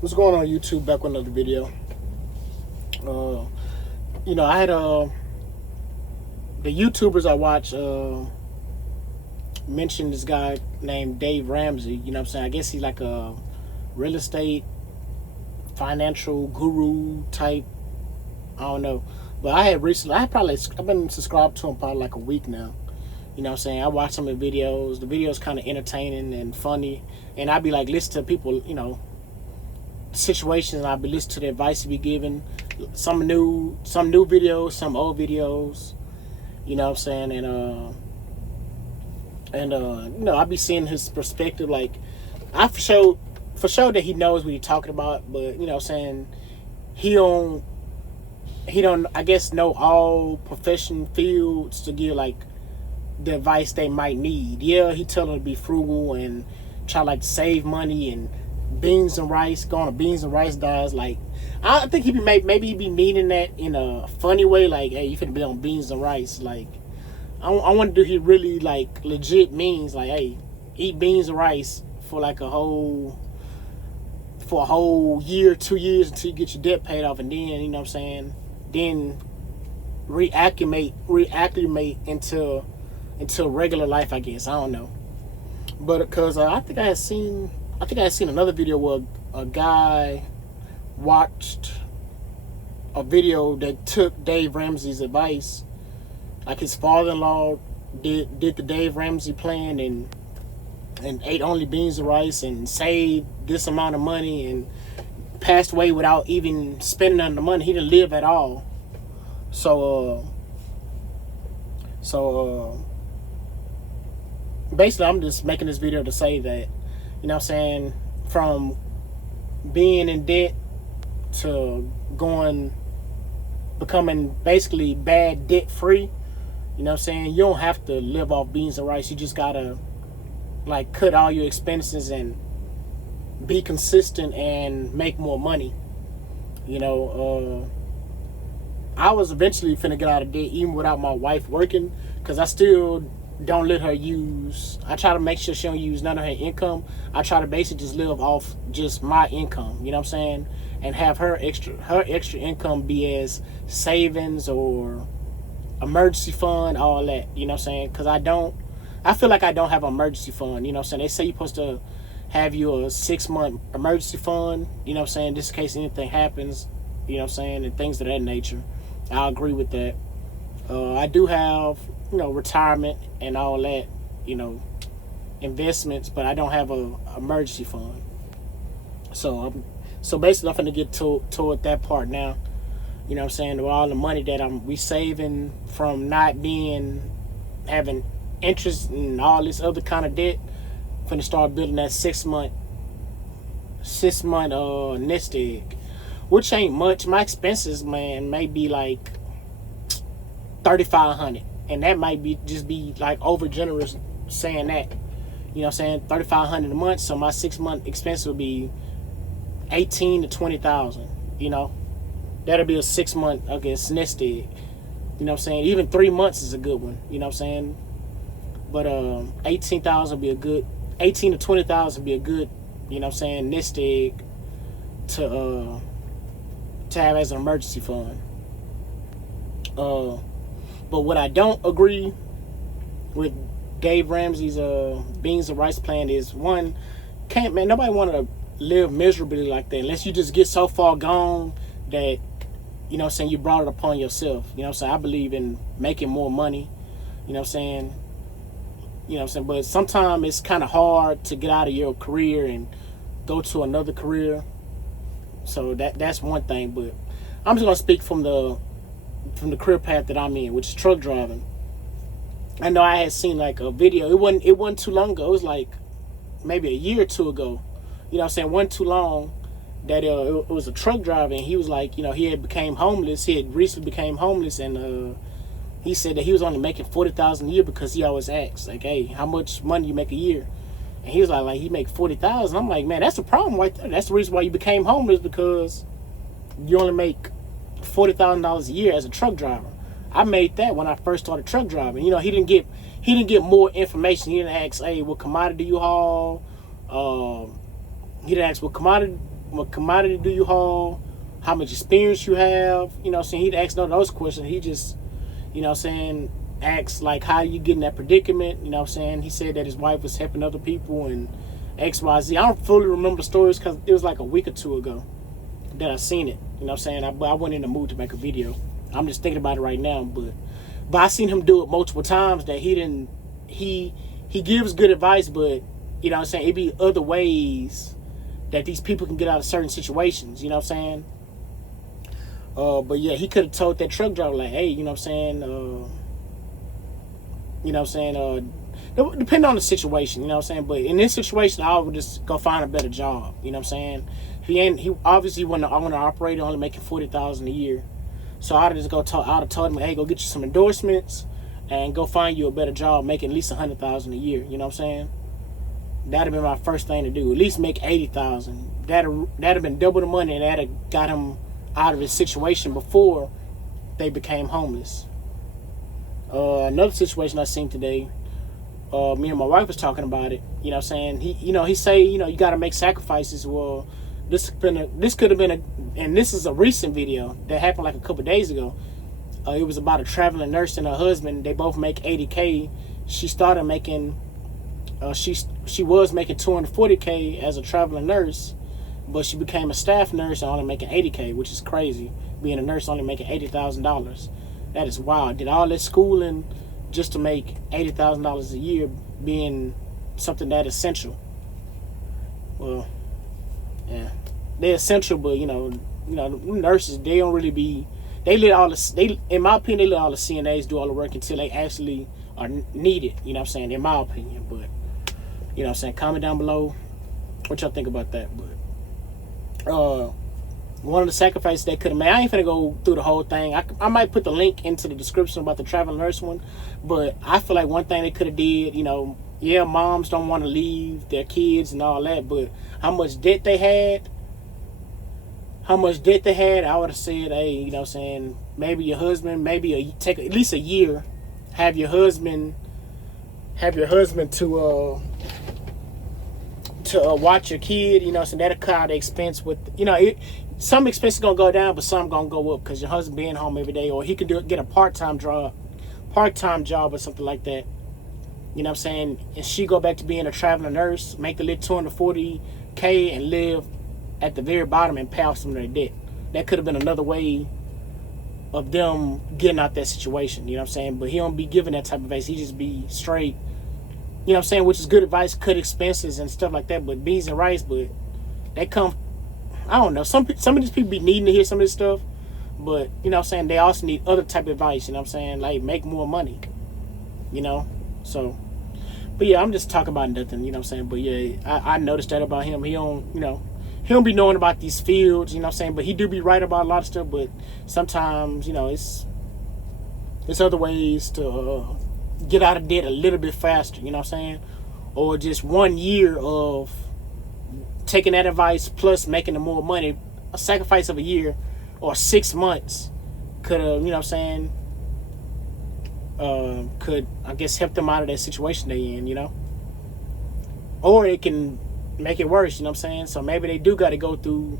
What's going on YouTube? Back with another video. I had the YouTubers I watch mentioned this guy named Dave Ramsey. You know what I'm saying? I guess he's like a real estate financial guru type. I don't know. But I've been subscribed to him probably like a week now. You know what I'm saying? I watch some of the videos. The videos kind of entertaining and funny. And I'd be like, listen to people, situations, and I'll be listening to the advice he be giving. Some new videos, some old videos. You know what I'm saying? I'll be seeing his perspective. Like, I for sure that he knows what he's talking about, but you know what I'm saying, he don't I guess know all profession fields to give like the advice they might need. Yeah, he tell them to be frugal and try like to save money and beans and rice, go on a beans and rice diet. Like, I think maybe he be meaning that in a funny way, like, hey, you finna be on beans and rice. Like, I wonder, do he really like legit means like, hey, eat beans and rice for like a whole year, 2 years until you get your debt paid off, and then, you know what I'm saying, then reacclimate into regular life, I guess. I don't know. But because I think I had seen another video where a guy watched a video that took Dave Ramsey's advice. Like, his father-in-law did the Dave Ramsey plan and ate only beans and rice and saved this amount of money and passed away without even spending on the money. He didn't live at all. So basically, I'm just making this video to say that, you know what I'm saying, from being in debt to becoming basically bad debt free, you know what I'm saying, you don't have to live off beans and rice. You just gotta like cut all your expenses and be consistent and make more money. I was eventually finna get out of debt even without my wife working, because I still don't let her use, I try to make sure she don't use none of her income. I try to basically just live off just my income, you know what I'm saying, and have her extra income be as savings or emergency fund, all that, you know what I'm saying, because I feel like I don't have an emergency fund, you know what I'm saying. They say you're supposed to have your 6-month emergency fund, you know what I'm saying, just in case anything happens, you know what I'm saying, and things of that nature. I agree with that. I do have, retirement and all that, investments, but I don't have a emergency fund. So basically, I'm gonna get toward that part now. You know what I'm saying? With all the money that we saving from not having interest and all this other kind of debt, I'm finna start building that 6-month nest egg, which ain't much. My expenses, man, may be like $3,500, and that might be like over generous saying that. You know what I'm saying? $3,500 a month, so my 6-month expense would be $18,000 to $20,000. You know, that'll be a 6-month, I guess, nest egg. You know what I'm saying? Even 3 months is a good one. You know what I'm saying? But $18,000 would be a good, $18,000 to $20,000 would be a good, you know what I'm saying, nest egg to have as an emergency fund. But what I don't agree with Dave Ramsey's beans and rice plan is, one, nobody want to live miserably like that unless you just get so far gone that, you know what I'm saying, you brought it upon yourself. You know what I'm saying? I believe in making more money. You know what I'm saying? You know what I'm saying? But sometimes it's kind of hard to get out of your career and go to another career. So that's one thing. But I'm just gonna speak from the career path that I'm in, which is truck driving. I know I had seen like a video. It wasn't too long ago. It was like maybe a year or two ago. You know what I'm saying? It wasn't too long that it was a truck driver, and he was like, he had became homeless. He had recently became homeless, and he said that he was only making $40,000 a year because he always asks, like, hey, how much money you make a year? And he was like he make $40,000. I'm like, man, that's the problem right there. That's the reason why you became homeless, because you only make $40,000 a year as a truck driver. I made that when I first started truck driving. He didn't get more information. He didn't ask, hey, what commodity you haul? He didn't ask what commodity what commodity do you hold, how much experience you have. You know what I'm saying? He'd ask none of those questions. He just, you know what I'm saying, asked like, how you get in that predicament. You know what I'm saying? He said that his wife was helping other people and XYZ. I don't fully remember the stories because it was like a week or two ago that I seen it. You know what I'm saying? I wasn't in the mood to make a video. I'm just thinking about it right now, but I seen him do it multiple times that he gives good advice, but you know what I'm saying, it be other ways that these people can get out of certain situations, you know what I'm saying? But yeah, he could have told that truck driver like, hey, you know what I'm saying, depending on the situation, you know what I'm saying? But in this situation, I would just go find a better job, you know what I'm saying? He obviously wasn't an owner operator, only making $40,000 a year. So I'd have told him, hey, go get you some endorsements and go find you a better job, making at least $100,000 a year. You know what I'm saying? That'd have been my first thing to do. At least make $80,000. That'd have been double the money, and that'd have got him out of his situation before they became homeless. Another situation I seen today. Me and my wife was talking about it. You know what I'm saying? He say, you got to make sacrifices. Well, this could have been and this is a recent video that happened like a couple days ago. It was about a traveling nurse and her husband. They both make $80K. She started making, she was making $240K as a traveling nurse, but she became a staff nurse and only making $80K, which is crazy. Being a nurse only making $80,000. That is wild. Did all this schooling just to make $80,000 a year, being something that essential. Well, yeah, they're essential, but nurses, they don't really be. In my opinion, they let all the CNAs do all the work until they actually are needed. You know what I'm saying? In my opinion, but you know what I'm saying. Comment down below what y'all think about that. But one of the sacrifices they could have made. I ain't finna go through the whole thing. I might put the link into the description about the traveling nurse one. But I feel like one thing they could have did. Yeah, moms don't want to leave their kids and all that, but how much debt they had, I would have said, hey, you know what I'm saying, maybe your husband, take at least a year, have your husband to watch your kid, you know, so that'll cut out the expense with, some expenses gonna go down, but some gonna go up because your husband being home every day, or he can get a part-time job or something like that. You know what I'm saying? And she go back to being a traveling nurse, make a little $240K and live at the very bottom and pay off some of their debt. That could have been another way of them getting out that situation. You know what I'm saying? But he don't be giving that type of advice. He just be straight. You know what I'm saying? Which is good advice, cut expenses and stuff like that. But beans and rice, but they come, I don't know. Some of these people be needing to hear some of this stuff. But, you know what I'm saying? They also need other type of advice. You know what I'm saying? Like, make more money. So, but yeah, I'm just talking about nothing, you know what I'm saying? But yeah, I noticed that about him. He don't be knowing about these fields, you know what I'm saying? But he do be right about a lot of stuff, but sometimes, it's other ways to get out of debt a little bit faster, you know what I'm saying? Or just 1 year of taking that advice plus making the more money, a sacrifice of a year or 6 months could have, you know what I'm saying, could, I guess, help them out of that situation they in, or it can make it worse, you know what I'm saying? So maybe they do got to go through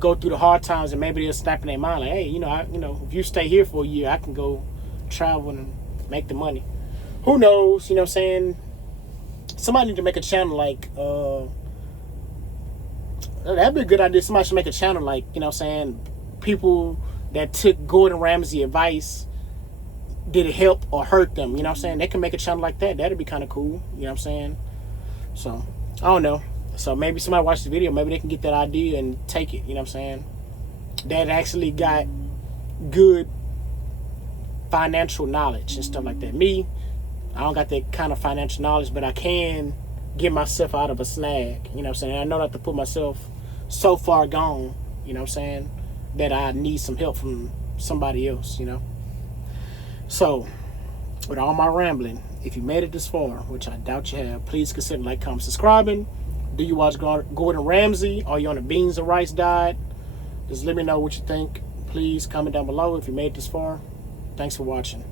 the hard times, and maybe they'll snap in their mind like, hey, if you stay here for a year, I can go travel and make the money. Who knows, you know what I'm saying? Somebody need to make a channel like, that'd be a good idea. Somebody should make a channel like, you know what I'm saying, people that took Gordon Ramsay advice, did it help or hurt them? You know what I'm saying? They can make a channel like that. That'd be kind of cool. You know what I'm saying? So, I don't know. So, maybe somebody watched the video. Maybe they can get that idea and take it. You know what I'm saying? That actually got good financial knowledge and stuff like that. Me, I don't got that kind of financial knowledge, but I can get myself out of a snag. You know what I'm saying? I know not to put myself so far gone, you know what I'm saying, that I need some help from somebody else, So, with all my rambling, if you made it this far, which I doubt you have, please consider like, comment, subscribing. Do you watch Gordon Ramsay? Are you on a beans and rice diet? Just let me know what you think. Please comment down below if you made it this far. Thanks for watching.